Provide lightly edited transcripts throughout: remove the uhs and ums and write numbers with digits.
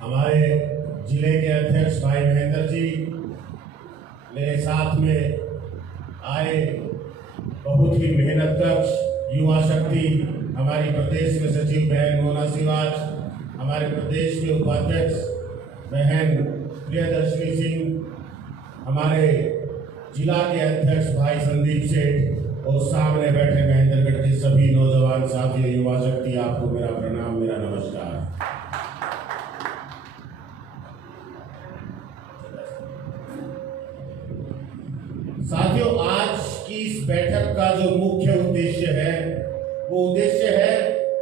हमारे जिले के अध्यक्ष भाई महेंद्र जी, मेरे साथ में आए बहुत ही मेहनत कश युवा शक्ति, हमारी प्रदेश में सचिव बहन मोना सिवाज, हमारे प्रदेश के उपाध्यक्ष बहन प्रियदर्शनी सिंह, हमारे जिला के अध्यक्ष भाई संदीप सेठ और सामने बैठे महेंद्रगढ़ के सभी नौजवान साथियों, युवा शक्ति, आपको मेरा प्रणाम, मेरा नमस्कार। साथियों, आज की इस बैठक का जो मुख्य उद्देश्य है वो उद्देश्य है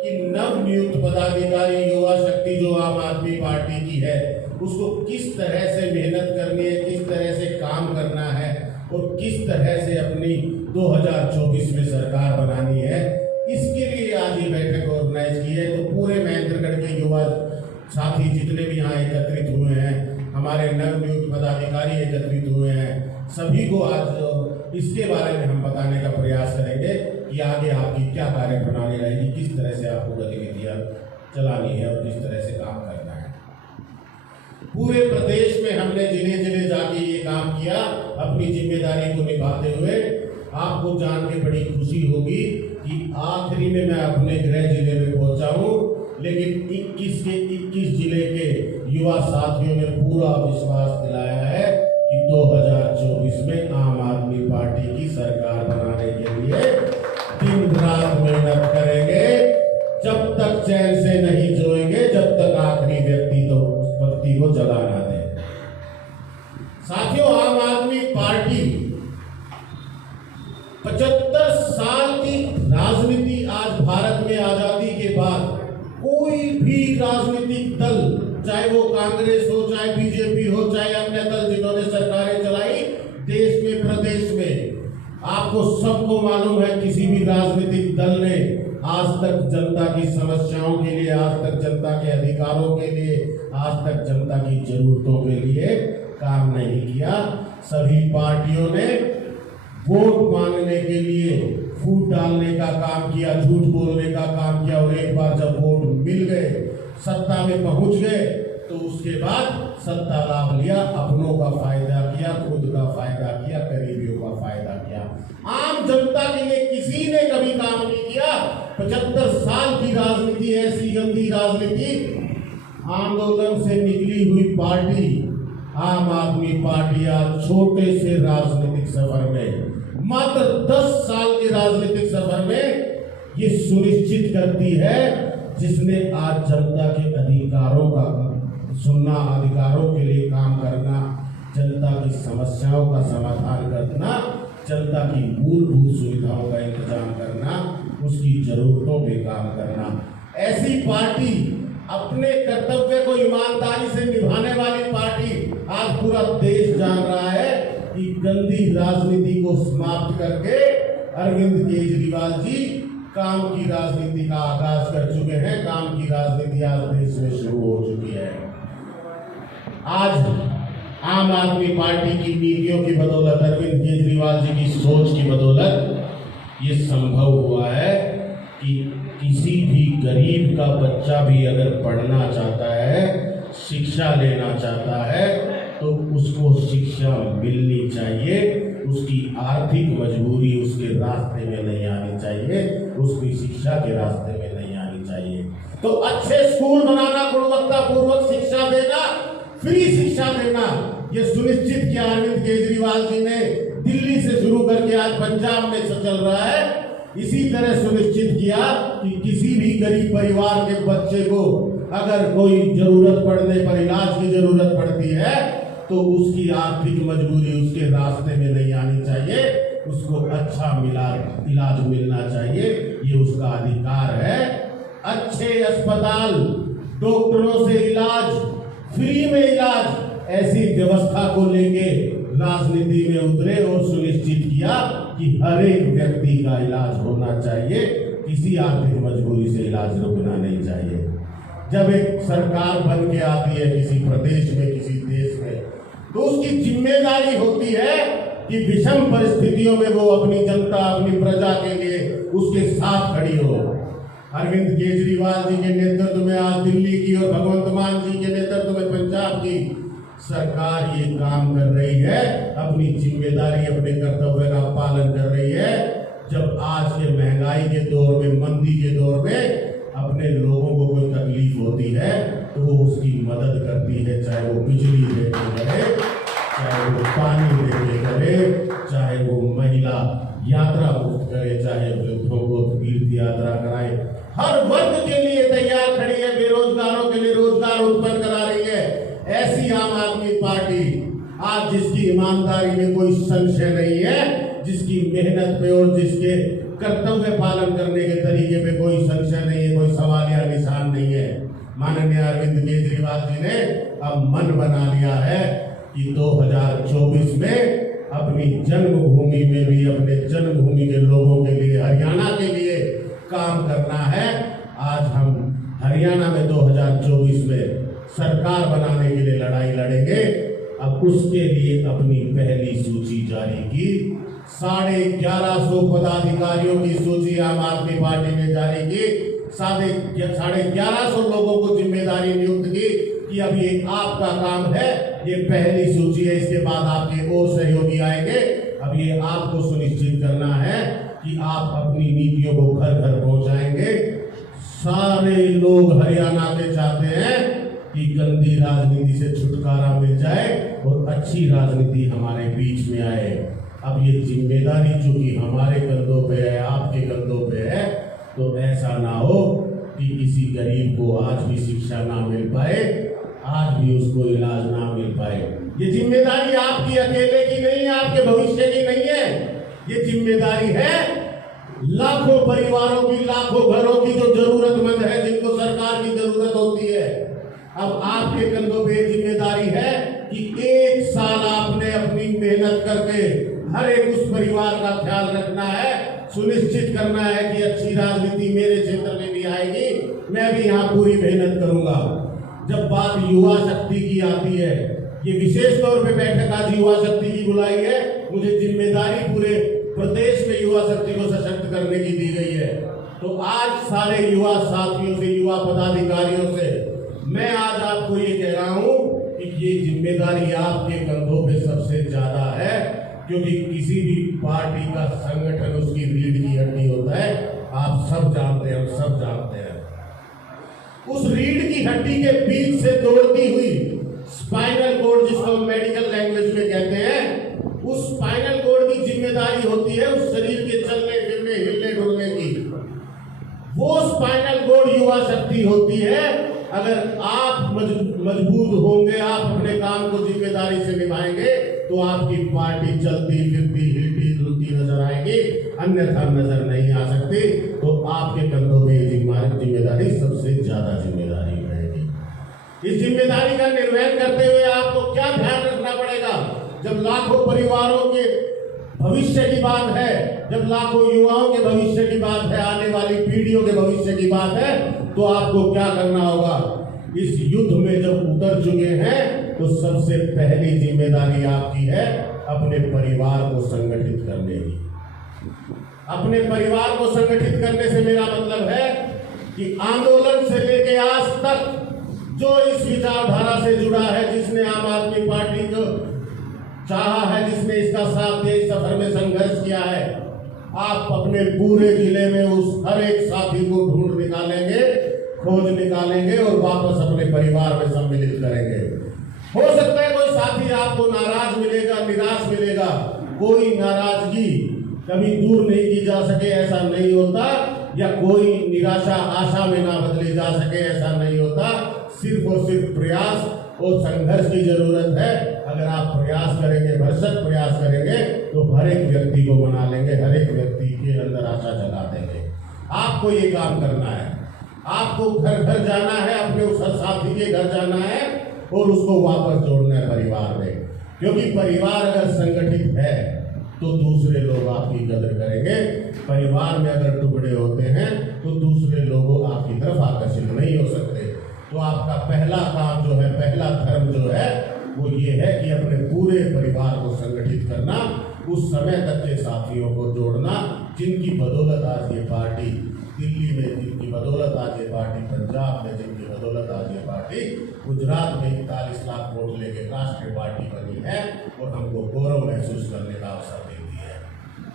कि नव नियुक्त पदाधिकारी युवा शक्ति जो आम आदमी पार्टी की है उसको किस तरह से मेहनत करनी है, किस तरह से काम करना है और किस तरह से अपनी 2024 में सरकार बनानी है, इसके लिए आज ये बैठक ऑर्गेनाइज की है। तो पूरे महेंद्रगढ़ के युवा साथी जितने भी यहाँ एकत्रित हुए हैं, हमारे नव नियुक्त पदाधिकारी एकत्रित हुए हैं, सभी को आज इसके बारे में हम बताने का प्रयास करेंगे कि आगे आपकी क्या कार्य प्रणाली रहेगी, किस तरह से आपको गतिविधियां चलानी है और किस तरह से काम करना है। पूरे प्रदेश में हमने जिले जिले जाके ये काम किया अपनी जिम्मेदारी को निभाते हुए। आपको जान के बड़ी खुशी होगी कि आखिरी में मैं अपने गृह जिले में पहुंचा हूँ, लेकिन 21 के 21 जिले के युवा साथियों ने पूरा विश्वास दिलाया है कि 2024 में आम आदमी पार्टी की सरकार बनाने के लिए दिन रात मेहनत करेंगे, जब तक चैन से नहीं सोएंगे, जब तक आखिरी व्यक्ति को जला ना दे। साथियों, आम आदमी पार्टी 75 साल की राजनीति, आज भारत में आजादी के बाद कोई भी राजनीतिक दल, चाहे वो कांग्रेस हो, चाहे बीजेपी हो, चाहे अन्य दल जिन्होंने सरकारें चलाई देश में प्रदेश में, आपको सबको मालूम है किसी भी राजनीतिक दल ने आज तक जनता की समस्याओं के लिए, आज तक जनता के अधिकारों के लिए, आज तक जनता की जरूरतों के लिए काम नहीं किया। सभी पार्टियों ने वोट मांगने के लिए फूट डालने का काम किया, झूठ बोलने का काम किया, और एक बार जब वोट मिल गए, सत्ता में पहुंच गए, तो उसके बाद सत्ता लाभ लिया, अपनों का फायदा किया, खुद का फायदा किया, करीबियों का फायदा किया। आम जनता के लिए किसी ने कभी काम नहीं किया। 75 साल की राजनीति, ऐसी गंदी राजनीति, आंदोलन से निकली हुई पार्टी आम आदमी पार्टी आज छोटे से राजनीतिक सफर में, मात्र 10 साल के राजनीतिक सफर में ये सुनिश्चित करती है, जिसने आज जनता के अधिकारों का सुनना, अधिकारों के लिए काम करना, जनता की समस्याओं का समाधान करना, जनता की मूलभूत सुविधाओं का इंतजाम करना, उसकी जरूरतों पे काम करना। ऐसी पार्टी, अपने कर्तव्य को ईमानदारी से निभाने वाली पार्टी, आज पूरा देश जान रहा है कि गंदी राजनीति को समाप्त करके अरविंद केजरीवाल जी काम की राजनीति का आगाज कर चुके हैं। काम की राजनीति आज देश में शुरू हो चुकी है। आज आम आदमी पार्टी की नीतियों की बदौलत, अरविंद केजरीवाल जी की सोच की बदौलत ये संभव हुआ है कि किसी भी गरीब का बच्चा भी अगर पढ़ना चाहता है, शिक्षा लेना चाहता है, तो उसको शिक्षा मिलनी चाहिए। उसकी आर्थिक मजबूरी उसके रास्ते में नहीं आनी चाहिए, उसकी शिक्षा के रास्ते में नहीं आनी चाहिए। तो अच्छे स्कूल बनाना, गुणवत्तापूर्वक शिक्षा देना, फ्री शिक्षा देना, ये सुनिश्चित किया अरविंद केजरीवाल जी ने। दिल्ली से शुरू करके आज पंजाब में चल रहा है। इसी तरह सुनिश्चित किया कि किसी भी गरीब परिवार के बच्चे को अगर कोई जरूरत पड़ने पर, इलाज की जरूरत पड़ती है, तो उसकी आर्थिक मजबूरी उसके रास्ते में नहीं आनी चाहिए, उसको अच्छा इलाज मिलना चाहिए, ये उसका अधिकार है। अच्छे अस्पताल, डॉक्टरों से इलाज, फ्री में इलाज, ऐसी व्यवस्था को लेके राजनीति में उतरे और सुनिश्चित किया कि हर एक व्यक्ति का इलाज होना चाहिए, किसी आर्थिक मजबूरी से इलाज रुकना नहीं चाहिए। जब एक सरकार बन के आती है किसी प्रदेश में, किसी देश में, तो उसकी जिम्मेदारी होती है कि विषम परिस्थितियों में वो अपनी जनता, अपनी प्रजा के लिए उसके साथ खड़ी हो। अरविंद केजरीवाल जी के नेतृत्व में आज दिल्ली की और भगवंत मान जी के नेतृत्व में पंजाब की सरकार ये काम कर रही है, अपनी जिम्मेदारी अपने कर्तव्य का पालन कर रही है। जब आज के महंगाई के दौर में, मंदी के दौर में अपने लोगों को कोई तकलीफ होती है तो वो उसकी मदद करती है, चाहे वो बिजली देके करे, चाहे वो पानी देके करे, चाहे वो महिला यात्रा मुक्त करे, चाहे वृद्धों को तीर्थ यात्रा कराए। हर वर्ग के लिए तैयार खड़ी है, बेरोजगारों के लिए रोजगार उत्पन्न करा रही है। ऐसी आम आदमी पार्टी आज जिसकी ईमानदारी में कोई संशय नहीं है, जिसकी मेहनत पे और जिसके कर्तव्य पालन करने के तरीके पे कोई संशय नहीं है, कोई सवाल या निशान नहीं है। माननीय अरविंद केजरीवाल जी ने अब मन बना लिया है कि 2024 में अपनी जन्मभूमि में भी, अपने जन्मभूमि के लोगों के लिए, हरियाणा के लिए काम करना है। आज हम हरियाणा में 2024 में सरकार बनाने के लिए लड़ाई लड़ेंगे। अब उसके लिए अपनी पहली सूची जारी की। 1150 पदाधिकारियों की सूची आम आदमी पार्टी ने जारी की। 1150 लोगों को जिम्मेदारी नियुक्त की कि अब ये आपका काम है, ये पहली सूची है, इसके बाद आपके और सहयोगी आएंगे। अब ये आपको सुनिश्चित करना है कि आप अपनी नीतियों को घर घर पहुंचाएंगे। सारे लोग हरियाणा के चाहते हैं कि गंदी राजनीति से छुटकारा मिल जाए और अच्छी राजनीति हमारे बीच में आए। अब ये जिम्मेदारी चूंकि हमारे कंधों पे है, आपके कंधों पे है, तो ऐसा ना हो कि किसी गरीब को आज भी शिक्षा ना मिल पाए, आज भी उसको इलाज ना मिल पाए। ये जिम्मेदारी आपकी अकेले की नहीं है, आपके भविष्य की नहीं है। ये जिम्मेदारी है लाखों परिवारों की, लाखों घरों की जो जरूरतमंद है, जिनको सरकार की जरूरत होती है। अब आपके कंधों पे जिम्मेदारी है कि 1 साल आपने अपनी मेहनत करके हर एक उस परिवार का ख्याल रखना है, सुनिश्चित करना है कि अच्छी राजनीति मेरे क्षेत्र में भी आएगी, मैं भी यहाँ पूरी मेहनत करूंगा। जब बात युवा शक्ति की आती है, ये विशेष तौर पे बैठक आज युवा शक्ति की बुलाई है। मुझे जिम्मेदारी पूरे प्रदेश में युवा शक्ति को सशक्त करने की दी गई है। तो आज सारे युवा साथियों से, युवा पदाधिकारियों से मैं आज आपको ये कह रहा हूं कि ये जिम्मेदारी आपके कंधों पे सबसे ज्यादा है, क्योंकि किसी भी पार्टी का संगठन उसकी रीढ़ की हड्डी होता है। आप सब जानते हैं, हम सब जानते हैं। उस रीढ़ की हड्डी के बीच से दौड़ती हुई स्पाइनल कोड, जिसको मेडिकल लैंग्वेज में कहते हैं, उस स्पाइनल कोड की जिम्मेदारी होती है उस शरीर के चलने फिरने, हिलने डुलने की। वो स्पाइनल कोड युवा शक्ति होती है। अगर आप मजबूत होंगे, आप अपने काम को जिम्मेदारी से निभाएंगे, तो आपकी पार्टी चलती फिरती, हिलती डुलती नजर आएगी, अन्यथा नजर नहीं आ सकती। तो आपके कंधों में जिम्मेदारी सबसे ज्यादा जिम्मेदारी रहेगी। इस जिम्मेदारी का निर्वहन करते हुए आपको क्या ध्यान रखना पड़ेगा? जब लाखों परिवारों के भविष्य की बात है, जब लाखों युवाओं के भविष्य की बात है, आने वाली पीढ़ियों के भविष्य की बात है, तो आपको क्या करना होगा? इस युद्ध में जब उतर चुके हैं, तो सबसे पहली जिम्मेदारी आपकी है अपने परिवार को संगठित करने की। अपने परिवार को संगठित करने से मेरा मतलब है कि आंदोलन से लेके आज तक जो इस विचारधारा से जुड़ा है, जिसने आम आदमी पार्टी को चाहा है, जिसने इसका साथ दिया, इस सफर में संघर्ष किया है, आप अपने पूरे जिले में उस हर एक साथी को ढूंढ निकालेंगे, खोज निकालेंगे और वापस अपने परिवार में सम्मिलित करेंगे। हो सकता है कोई साथी आपको नाराज मिलेगा, निराश मिलेगा। कोई नाराजगी कभी दूर नहीं की जा सके, ऐसा नहीं होता, या कोई निराशा आशा में ना बदली जा सके, ऐसा नहीं होता। सिर्फ और सिर्फ प्रयास और संघर्ष की जरूरत है। अगर आप प्रयास करेंगे, भरसक प्रयास करेंगे, तो हर एक व्यक्ति को मना लेंगे, हर एक व्यक्ति के अंदर आशा जगा देंगे। आपको ये काम करना है, आपको घर घर जाना है, अपने उस साथी के घर जाना है और उसको वापस जोड़ना है परिवार में। क्योंकि परिवार अगर संगठित है तो दूसरे लोग आपकी कदर करेंगे। परिवार में अगर टुकड़े होते हैं तो दूसरे लोग आपकी तरफ आकर्षित नहीं हो सकते। तो आपका पहला काम जो है, पहला धर्म जो है, वो ये है कि अपने पूरे परिवार को संगठित करना, उस समय तक के साथियों को जोड़ना जिनकी बदौलत आज ये पार्टी दिल्ली में जिनकी बदौलत आज ये पार्टी, पंजाब में जिनकी बदौलत आज ये पार्टी, गुजरात में 41 लाख वोट लेके राष्ट्रीय पार्टी बनी है और हमको गौरव महसूस करने का अवसर देती है।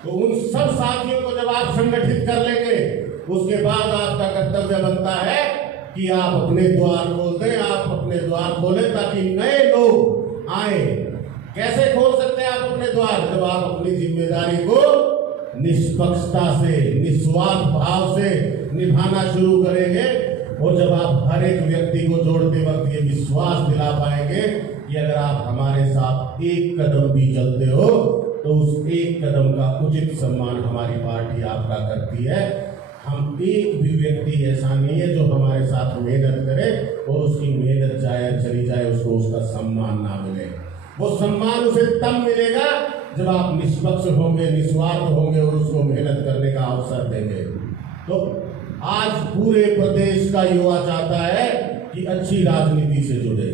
तो उन सब साथियों को जब आप संगठित कर लेंगे, उसके बाद आपका कर्तव्य बनता है कि आप अपने द्वार खोल दें, आप अपने द्वार खोलें ताकि नए लोग आए। कैसे खोल सकते हैं आप अपने द्वार? जब आप अपनी जिम्मेदारी को निष्पक्षता से, निस्वार्थ भाव से निभाना शुरू करेंगे और जब आप हर एक व्यक्ति को जोड़ते वक्त ये विश्वास दिला पाएंगे कि अगर आप हमारे साथ एक कदम भी चलते हो तो उस एक कदम का उचित सम्मान हमारी पार्टी आपका करती है। हम एक भी व्यक्ति ऐसा नहीं है जो हमारे साथ मेहनत करे और उसकी मेहनत जाए चली जाए, उसको उसका सम्मान ना मिले। वो सम्मान उसे तब मिलेगा जब आप निष्पक्ष होंगे, निस्वार्थ होंगे और उसको मेहनत करने का अवसर देंगे। तो आज पूरे प्रदेश का युवा चाहता है कि अच्छी राजनीति से जुड़े।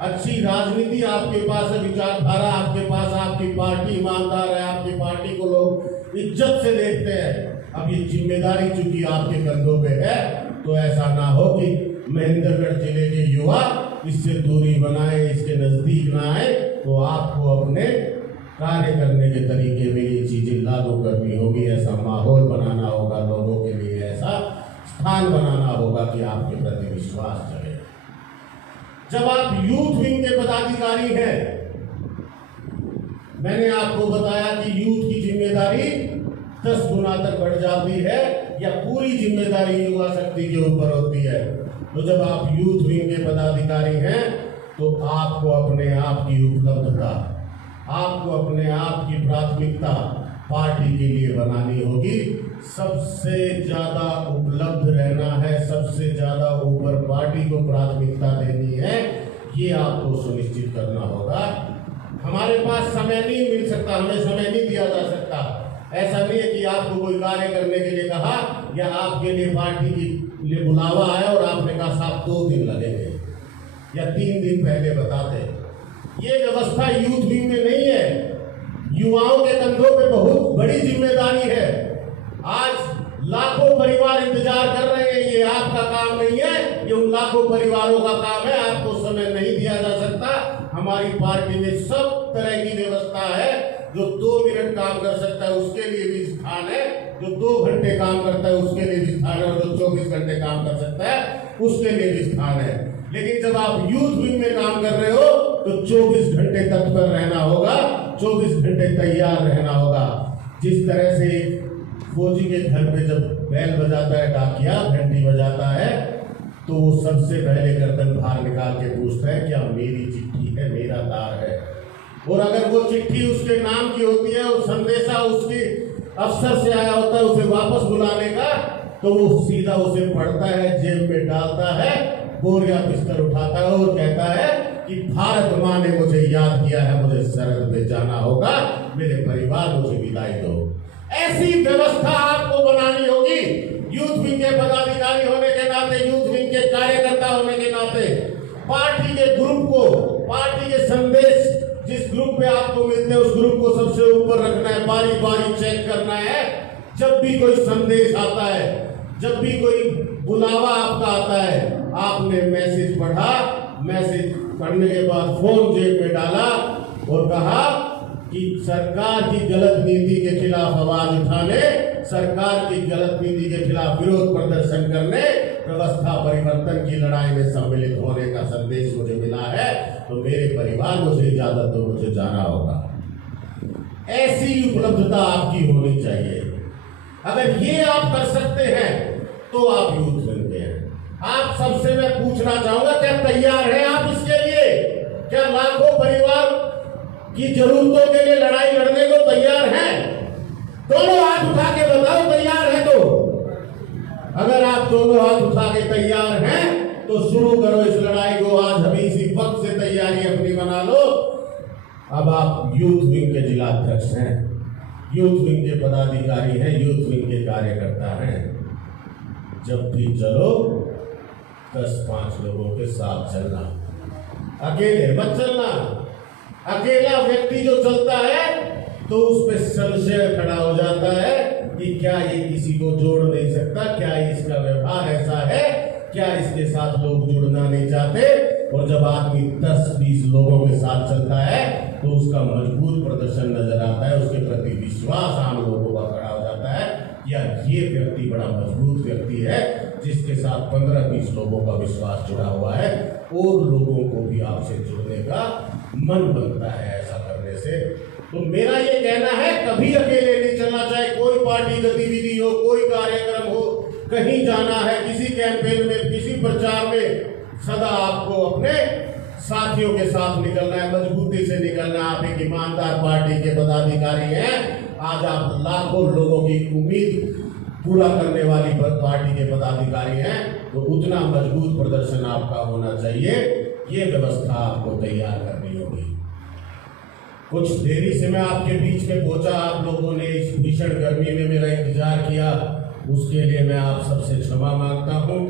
अच्छी राजनीति आपके पास है, विचारधारा आपके पास, आपकी पार्टी ईमानदार है, आपकी पार्टी को लोग इज्जत से देखते हैं। अब ये जिम्मेदारी चूंकि आपके कंधों पे है, तो ऐसा ना हो कि महेंद्रगढ़ जिले के युवा इससे दूरी बनाए, इसके नजदीक ना आए। तो आपको अपने कार्य करने के तरीके में ये चीजें लागू करनी होगी, ऐसा माहौल बनाना होगा लोगों के लिए, ऐसा स्थान बनाना होगा कि आपके प्रति विश्वास जगे। जब आप यूथ विंग के पदाधिकारी हैं, मैंने आपको बताया कि यूथ की जिम्मेदारी 10 गुना तक बढ़ जाती है या पूरी जिम्मेदारी युवा शक्ति के ऊपर होती है। तो जब आप यूथ विंग के पदाधिकारी हैं तो आपको अपने आप की उपलब्धता, आपको अपने आप की प्राथमिकता पार्टी के लिए बनानी होगी। सबसे ज्यादा उपलब्ध रहना है, सबसे ज्यादा ऊपर पार्टी को प्राथमिकता देनी है, ये आपको सुनिश्चित करना होगा। हमारे पास समय नहीं मिल सकता, हमें समय नहीं दिया जा सकता। ऐसा नहीं है कि आपको कोई कार्य करने के लिए कहा या आपके लिए पार्टी के लिए बुलावा आया और आपने कहा साहब 2 दिन लगेंगे या 3 दिन पहले बताते। ये व्यवस्था यूथ विंग में नहीं है। युवाओं के कंधों पे बहुत बड़ी जिम्मेदारी है। आज लाखों परिवार इंतजार कर रहे हैं। ये आपका काम नहीं है, ये उन लाखों परिवारों का काम है। आपको समय नहीं दिया जा सकता। हमारी पार्टी में सब तरह की व्यवस्था है। जो 2 मिनट काम कर सकता है उसके लिए भी स्थान है, जो 2 घंटे काम करता है उसके लिए भी स्थान है, और जो 24 घंटे काम कर सकता है उसके लिए भी स्थान है। लेकिन जब आप यूथ विंग में काम कर रहे हो तो 24 घंटे तत्पर रहना होगा, 24 घंटे तैयार रहना होगा। जिस तरह से फौजी के घर पे जब बैल बजाता है, डाकिया घंटी बजाता है, तो वो सबसे पहले गर्दन बाहर निकाल के पूछता है क्या मेरी चिट्ठी है, मेरा तार है। और अगर वो चिट्ठी उसके नाम की होती है और संदेशा उसके अफसर से आया होता है उसे वापस बुलाने का, तो वो सीधा उसे पढ़ता है, जेब में डालता है, बोरिया बिस्तर उठाता है और कहता है कि भारत माँ ने मुझे याद किया है, मुझे सरहद पे जाना होगा, मेरे परिवार मुझे विदाई दो। ऐसी व्यवस्था आपको बनानी होगी। यूथ विंग के पदाधिकारी होने के नाते, यूथ विंग के कार्यकर्ता होने के नाते, पार्टी के ग्रुप को, पार्टी के संदेश जिस ग्रुप पे आपको मिलते हैं उस ग्रुप को सबसे ऊपर रखना है, बारी बारी चेक करना है। जब भी कोई संदेश आता है, जब भी कोई बुलावा आपका आता है, आपने मैसेज पढ़ा, मैसेज पढ़ने के बाद फोन जेब में डाला और कहा कि सरकार की गलत नीति के खिलाफ आवाज उठाने, सरकार की गलत नीति के खिलाफ विरोध प्रदर्शन करने, व्यवस्था परिवर्तन की लड़ाई में सम्मिलित होने का संदेश मुझे मिला है, तो मेरे परिवार मुझे इजाजत दो, मुझे जाना होगा। ऐसी उपलब्धता आपकी होनी चाहिए। अगर ये आप कर सकते हैं तो आप यूथ बनते हैं। आप सबसे मैं पूछना चाहूंगा, क्या तैयार हैं आप इसके लिए? क्या लाखों परिवार की जरूरतों के लिए लड़ाई लड़ने को तैयार हैं? दोनों हाथ उठा के बताओ तैयार है तो। अगर आप दोनों हाथ उठा के तैयार हैं तो शुरू करो इस लड़ाई को। आज अभी इसी वक्त से तैयारी अपनी बना लो। अब आप यूथ विंग के जिला अध्यक्ष हैं, यूथ विंग के पदाधिकारी हैं, यूथ विंग के कार्यकर्ता हैं। जब भी चलो 10-5 लोगों के साथ चलना, अकेले मत चलना। अकेला व्यक्ति जो चलता है तो उस पर संशय खड़ा हो जाता है, कि क्या ये किसी को जोड़ नहीं सकता, क्या इसका व्यवहार ऐसा है, क्या इसके साथ लोग जुड़ना नहीं चाहते। और जब आदमी 10-20 लोगों के साथ चलता है तो उसका मजबूत प्रदर्शन नजर आता है, उसके प्रति विश्वास आम लोगों का खड़ा हो जाता है। या ये व्यक्ति बड़ा मजबूत व्यक्ति है जिसके साथ 15-20 लोगों का विश्वास जुड़ा हुआ है, और लोगों को भी आपसे जुड़ने का मन बनता है ऐसा करने से। तो मेरा ये कहना है, कभी अकेले नहीं चलना, चाहे कोई पार्टी गतिविधि हो, कोई कार्यक्रम हो, कहीं जाना है, किसी कैंपेन में, किसी प्रचार में, सदा आपको अपने साथियों के साथ निकलना है, मजबूती से निकलना है। आप एक ईमानदार पार्टी के पदाधिकारी हैं। आज आप लाखों लोगों की उम्मीद पूरा करने वाली पार्टी के पदाधिकारी हैं, तो उतना मजबूत प्रदर्शन आपका होना चाहिए। ये व्यवस्था आपको तैयार करनी होगी। कुछ देरी से मैं आपके बीच में पहुंचा, आप लोगों ने इस भीषण गर्मी में मेरा इंतजार किया, उसके लिए मैं आप सबसे क्षमा मांगता हूं।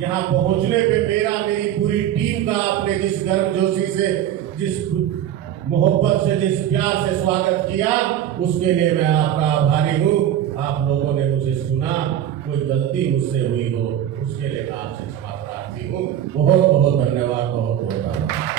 यहाँ पहुंचने पे मेरी पूरी टीम का आपने जिस गर्मजोशी से, जिस मोहब्बत से, जिस प्यार से स्वागत किया, उसके लिए मैं आपका आभारी हूँ। आप लोगों ने मुझे सुना, कोई गलती मुझसे हुई हो उसके लिए मैं आपसे क्षमा प्रार्थी हूँ। बहुत बहुत धन्यवाद, बहुत बहुत आभार।